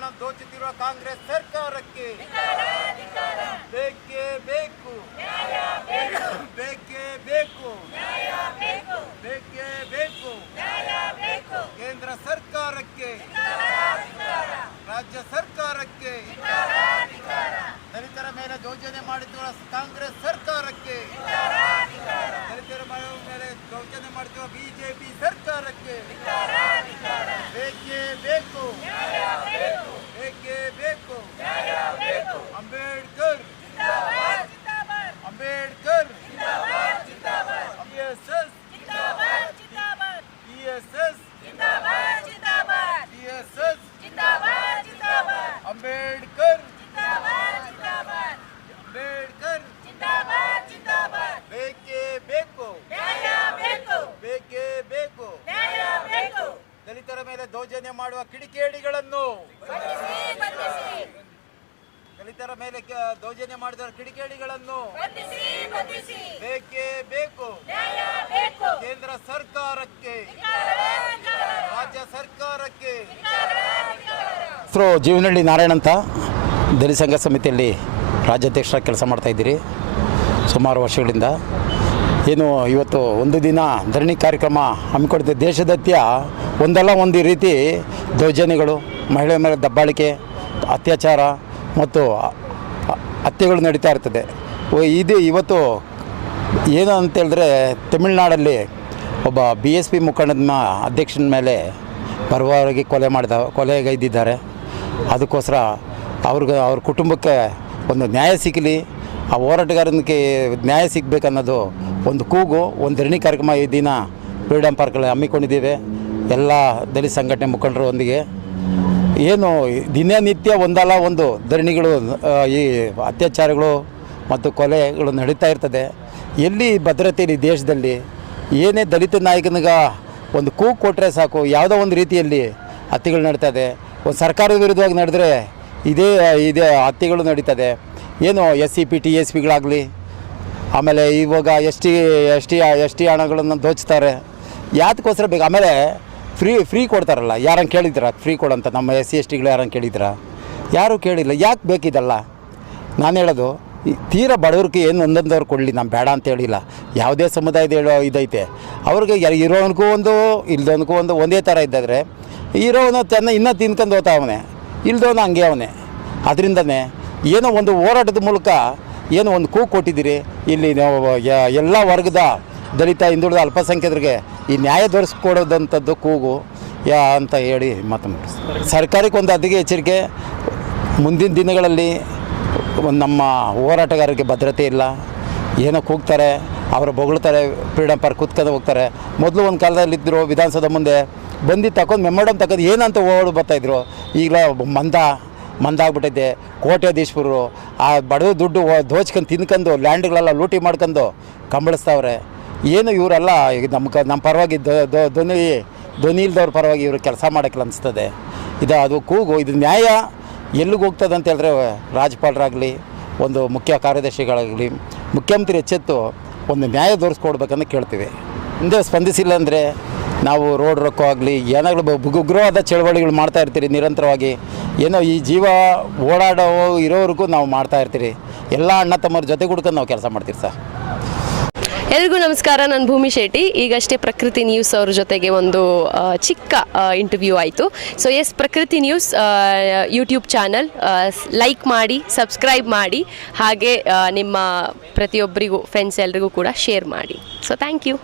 ನಾರಾಯಣ ದೋಚುತ್ತಿರುವ ಕಾಂಗ್ರೆಸ್ ಸರ್ಕಾರಕ್ಕೆ ಬೇಕೇ ಬೇಕು. ಬೇಕೇ ಬೇಕು. ಬೇಕೇ ಬೇಕು. ಕೇಂದ್ರ ಸರ್ಕಾರಕ್ಕೆ, ರಾಜ್ಯ ಸರ್ಕಾರಕ್ಕೆ, ದಲಿತರ ಮೇಲೆ ಯೋಜನೆ ಮಾಡುತ್ತಿರುವ ಕಾಂಗ್ರೆಸ್ ಸರ್ಕಾರಕ್ಕೆ ದಲಿತರ ಮೇಲೆ ದೌರ್ಜನ್ಯ ಮಾಡುತ್ತಿರುವ ಬಿಜೆಪಿ ಸರ್ಕಾರಕ್ಕೆ ಬೇಕೇ ಬೇಕು ಬೇಕೇ ಬೇಕು Ambedkar Ambedkar BSS BSS BSS Ambedkar Ambedkar ಬೇಕೇ ಬೇಕು ಬೇಕೇ ಬೇಕು ದಲಿತರ ಮೇಲೆ ದೌರ್ಜನ್ಯ ಮಾಡುವ ಕಿಡಿಕೇಡಿಗಳನ್ನು ದಲಿತರ ಮೇಲೆ ಕ- ದೌರ್ಜನ್ಯ ಮಾಡಿದ ಕಿಡಿಕೇಡಿಗಳನ್ನು ಬೇಕೇ ಬೇಕು. ಕೇಂದ್ರ ಸರ್ಕಾರಕ್ಕೆ. ರಾಜ್ಯ ಸರ್ಕಾರಕ್ಕೆ. ಸ್ರೋ ಜೀವನಹಳ್ಳಿ ನಾರಾಯಣ ಅಂತ ದಲಿತ ಸಂಘ ಸಮಿತಿಯಲ್ಲಿ ರಾಜ್ಯಾಧ್ಯಕ್ಷರಾಗಿ ಕೆಲಸ ಮಾಡ್ತಾ ಇದ್ದೀರಿ. ಸುಮಾರು ವರ್ಷಗಳಿಂದ ಏನು ಇವತ್ತು ಒಂದು ದಿನ ಧರಣಿ ಕಾರ್ಯಕ್ರಮ ಹಮ್ಮಿಕೊಡ್ತೀವಿ ದೇಶದತ್ಯ ಒಂದಲ್ಲ ಒಂದು ರೀತಿ ದೌರ್ಜನ್ಯಗಳು, ಮಹಿಳೆ ಮೇಲೆ ದಬ್ಬಾಳಿಕೆ, ಅತ್ಯಾಚಾರ ಮತ್ತು ಹತ್ಯೆಗಳು ನಡೀತಾ ಇರ್ತದೆ. ಇದು ಇವತ್ತು ಏನು ಅಂತೇಳಿದ್ರೆ ತಮಿಳ್ನಾಡಲ್ಲಿ ಒಬ್ಬ ಬಿ ಎಸ್ ಪಿ ಮುಖಂಡನ ಅಧ್ಯಕ್ಷನ ಮೇಲೆ ಪರವಾಗಿ ಕೊಲೆ ಮಾಡಿದ, ಕೊಲೆಗೈದಿದ್ದಾರೆ. ಅದಕ್ಕೋಸ್ಕರ ಅವ್ರಿಗೆ, ಅವ್ರ ಕುಟುಂಬಕ್ಕೆ ಒಂದು ನ್ಯಾಯ ಸಿಗಲಿ, ಆ ಹೋರಾಟಗಾರನಿಗೆ ನ್ಯಾಯ ಸಿಗಬೇಕನ್ನೋದು ಒಂದು ಕೂಗು, ಒಂದು ಧರಣಿ ಕಾರ್ಯಕ್ರಮ ಈ ದಿನ ಫ್ರೀಡಮ್ ಪಾರ್ಕಲ್ಲಿ ಹಮ್ಮಿಕೊಂಡಿದ್ದೇವೆ. ಎಲ್ಲ ದಲಿತ ಸಂಘಟನೆ ಮುಖಂಡರು ಒಂದಿಗೆ. ಏನು ದಿನನಿತ್ಯ ಒಂದಲ್ಲ ಒಂದು ಧರಣಿಗಳು ಈ ಅತ್ಯಾಚಾರಗಳು ಮತ್ತು ಕೊಲೆಗಳು ನಡೀತಾ ಇರ್ತದೆ. ಎಲ್ಲಿ ಭದ್ರತೆ ಇದೆ ದೇಶದಲ್ಲಿ ಏನೇ ದಲಿತ ನಾಯಕನಿಗ ಒಂದು ಕೂಗು ಕೊಟ್ಟರೆ ಸಾಕು, ಯಾವುದೋ ಒಂದು ರೀತಿಯಲ್ಲಿ ಹತ್ಯೆಗಳು ನಡೀತದೆ ಒಂದು ಸರ್ಕಾರದ ವಿರುದ್ಧವಾಗಿ ನಡೆದರೆ ಇದೇ ಇದೇ ಹತ್ಯೆಗಳು ನಡೀತದೆ ಏನು S C P, T S ಪಿಗಳಾಗಲಿ ಆಮೇಲೆ ಇವಾಗ S T S T S T ಹಣಗಳನ್ನು ದೋಚ್ತಾರೆ. ಯಾತಕ್ಕೋಸ್ಕರ ಬೇಕು? ಆಮೇಲೆ ಫ್ರೀ ಫ್ರೀ ಕೊಡ್ತಾರಲ್ಲ ಯಾರಂಗೆ ಕೇಳಿದ್ರ ಫ್ರೀ ಕೊಡಂತ, ನಮ್ಮ ಎಸ್ ಸಿ, ಎಸ್ ಟಿಗಳು ಯಾರಂಗೆ ಕೇಳಿದ್ರ ಯಾರೂ ಕೇಳಿಲ್ಲ. ಯಾಕೆ ಬೇಕಿದಲ್ಲ? ನಾನು ಹೇಳೋದು ತೀರ ಬಡವ್ರಿಗೆ ಏನು ಒಂದೊಂದವ್ರು ಕೊಡಲಿ, ನಾನು ಬೇಡ ಅಂತ ಹೇಳಿಲ್ಲ. ಯಾವುದೇ ಸಮುದಾಯದ ಹೇಳೋ ಇದೈತೆ. ಅವ್ರಿಗೆ ಇರೋವನಿಗೂ ಒಂದು ಇಲ್ದವನಿಗೂ ಒಂದು ಒಂದೇ ಥರ ಇದ್ದಾದ್ರೆ ಇರೋವನು ತನ್ನ ಇನ್ನೂ ತಿನ್ಕೊಂಡು ಹೋಗ್ತಾ ಅವನೇ ಇಲ್ದವನು ಹಂಗೆ ಅವನೇ. ಅದರಿಂದನೇ ಏನೋ ಒಂದು ಹೋರಾಟದ ಮೂಲಕ ಏನೋ ಒಂದು ಕೂ ಕೊಟ್ಟಿದ್ದೀರಿ? ಇಲ್ಲಿ ಎಲ್ಲ ವರ್ಗದ ದಲಿತ, ಹಿಂದುಳಿದ ಅಲ್ಪಸಂಖ್ಯಾತರಿಗೆ ಈ ನ್ಯಾಯ ದೊರೆಸ್ಕೊಡೋದಂಥದ್ದು ಕೂಗು. ಯಾ ಅಂತ ಹೇಳಿ ಮಾತು ಮುಗಿಸ್ತೀನಿ. ಸರ್ಕಾರಕ್ಕೆ ಒಂದು ಅಧಿಕ ಎಚ್ಚರಿಕೆ. ಮುಂದಿನ ದಿನಗಳಲ್ಲಿ ಒಂದು ನಮ್ಮ ಹೋರಾಟಗಾರರಿಗೆ ಭದ್ರತೆ ಇಲ್ಲ. ಏನೋ ಕೂಗ್ತಾರೆ, ಅವರು ಬೊಗಳ್ತಾರೆ ಫ್ರೀಡಮ್ ಪಾರ್ಕ್ ಕೂತ್ಕೊಂಡು ಹೋಗ್ತಾರೆ. ಮೊದಲು ಒಂದು ಕಾಲದಲ್ಲಿ ಇದ್ದರು ವಿಧಾನಸೌಧ ಮುಂದೆ ಬಂದು ತಗೊಂಡು ಮೆಮೋಡಮ್ ತಗೊಂಡು ಏನಂತ ಓಡ್ ಬರ್ತಾಯಿದ್ರು ಈಗ ಮಂದ. ಮಂದ ಆಗ್ಬಿಟ್ಟೈತೆ ಕೋಟ್ಯಾಧೀಶ್ವರರು ಆ ಬಡವ ದುಡ್ಡು ದೋಚ್ಕೊಂಡು ತಿನ್ಕೊಂಡು ಲ್ಯಾಂಡ್ಗಳೆಲ್ಲ ಲೂಟಿ ಮಾಡ್ಕೊಂಡು ಕಂಬಳಿಸ್ತಾವ್ರೆ. ಏನು ಇವರೆಲ್ಲ ಈಗ ನಮ್ಮ ನಮ್ಮ ಪರವಾಗಿ ಧ್ವ- ಧ್ವ- ಧ್ವನಿ ಧ್ವನಿ ಇಲ್ದವ್ರ ಪರವಾಗಿ ಇವರು ಕೆಲಸ ಮಾಡೋಕ್ಕೆ ಅನಿಸ್ತದೆ. ಇದು ಅದು ಕೂಗು, ಇದು ನ್ಯಾಯ. ಎಲ್ಲಿಗೆ ಹೋಗ್ತದೆ ಅಂತ ಹೇಳಿದ್ರೆ ರಾಜ್ಯಪಾಲರಾಗಲಿ ಒಂದು ಮುಖ್ಯ ಕಾರ್ಯದರ್ಶಿಗಳಾಗಲಿ, ಮುಖ್ಯಮಂತ್ರಿ ಎಚ್ಚೆತ್ತು ಒಂದು ನ್ಯಾಯ ತೋರಿಸ್ಕೊಡ್ಬೇಕಂತ ಕೇಳ್ತೀವಿ. ಹಿಂದೆ ಸ್ಪಂದಿಸಿಲ್ಲ ಅಂದರೆ ನಾವು ರೋಡ್ ರೊಕ್ಕ ಆಗಲಿ ಏನಾಗಲೂ ಉಗ್ರವಾದ ಚಳವಳಿಗಳು ಮಾಡ್ತಾ ಇರ್ತೀರಿ ನಿರಂತರವಾಗಿ. ಏನೋ ಈ ಜೀವ ಓಡಾಡೋ ಇರೋವರೆಗೂ ನಾವು ಮಾಡ್ತಾ ಇರ್ತೀರಿ. ಎಲ್ಲ ಅಣ್ಣ ತಮ್ಮರ ಜೊತೆ ಕುಡ್ಕೊಂಡು ನಾವು ಕೆಲಸ ಮಾಡ್ತೀರಿ ಸರ್. ಎಲ್ರಿಗೂ ನಮಸ್ಕಾರ, ನಾನು ಭೂಮಿ ಶೆಟ್ಟಿ. ಈಗಷ್ಟೇ ಪ್ರಕೃತಿ ನ್ಯೂಸ್ ಅವ್ರ ಜೊತೆಗೆ ಒಂದು ಚಿಕ್ಕ ಇಂಟರ್ವ್ಯೂ ಆಯಿತು. So S Prakruti news YouTube channel like ಮಾಡಿ ಸಬ್ಸ್ಕ್ರೈಬ್ ಮಾಡಿ, ಹಾಗೆ ನಿಮ್ಮ ಪ್ರತಿಯೊಬ್ಬರಿಗೂ ಫ್ರೆಂಡ್ಸ್ ಎಲ್ರಿಗೂ ಕೂಡ ಶೇರ್ ಮಾಡಿ. So thank you